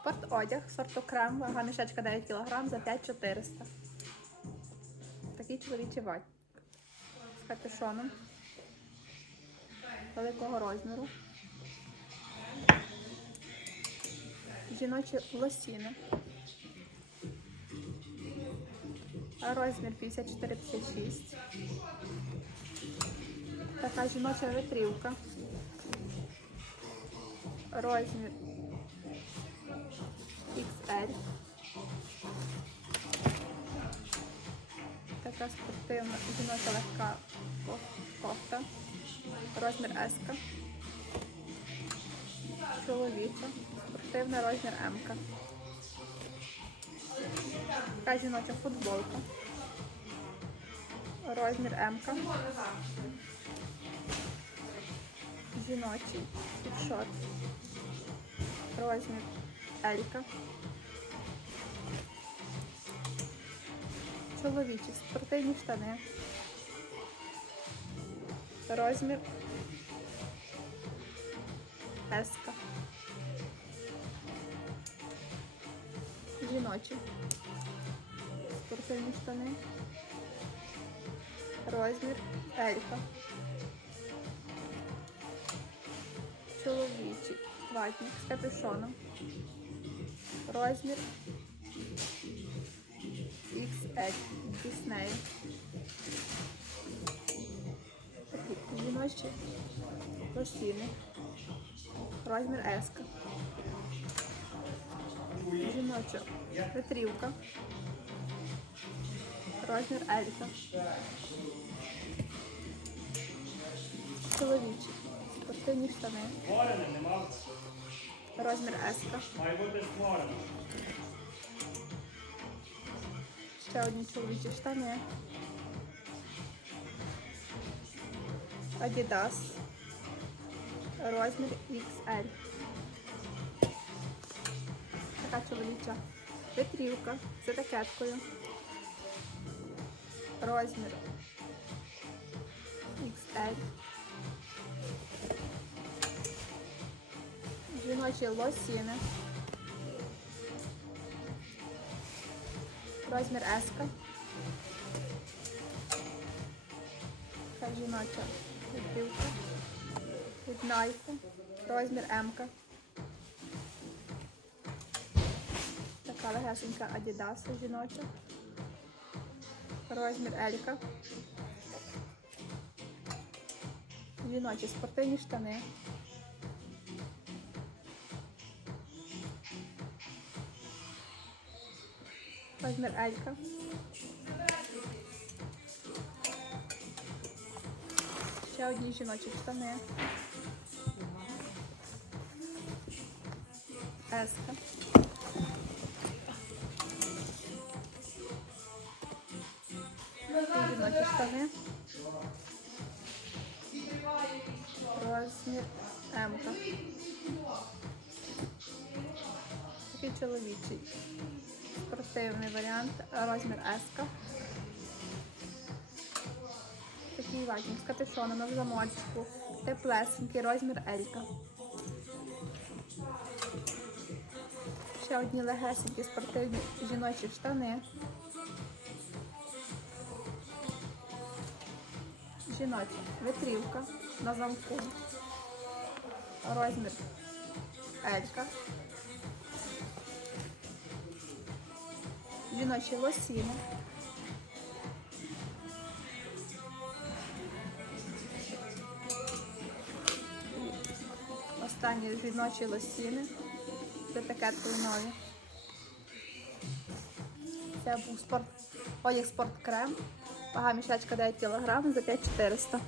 Спортодяг, сорту крем, вага мішечка 9 кг за 5400. Такий чоловічий ватник. З капюшоном. Великого розміру. Жіночі лосіни. Розмір 54-56. Така жіноча витрівка. Розмір XL. Така спортивна жіноча легка кофта. Розмір S. Чоловіча. Спортивний розмір М. Така жіноча футболка. Розмір М. Жіночий світшот. Розмір Елька. Чоловічі спортивні штани. Розмір Еска. Жіночі. Спортивні штани. Розмір Елька. Чоловічий. Ватник з капюшоном. Розмір XL. Дісней. Такі жіночі лосіни. Розмір S. Жіноча витрівка. Розмір Елька. Чоловічі. Спортивні штани. Розмір S. Ще одні чоловічі штани. Adidas. Розмір XL. Така чоловіча витрівка з етикеткою. Розмір XL. Жіночі лосіни. Розмір S. Така жіноча відбивка. Від Nike. Розмір М. Така легесенька Adidas жіноча. Розмір L. Жіночі спортивні штани. Розмір Елька. Ще одні жіночі штани. Еска. Жіночі штани. Розмір М. Такий чоловічий спортивний варіант, розмір S. Такий ватник з капюшоном на замочку. Теплесенький, розмір L. Ще одні легесенькі спортивні жіночі штани. Жіноча витрівка на замку. Розмір L. жіночі лосіни. Останні жіночі лосіни. З етикеткою нові. Це був спорт, одяг спорт крем. Вага мішечка 9 кг за 5400.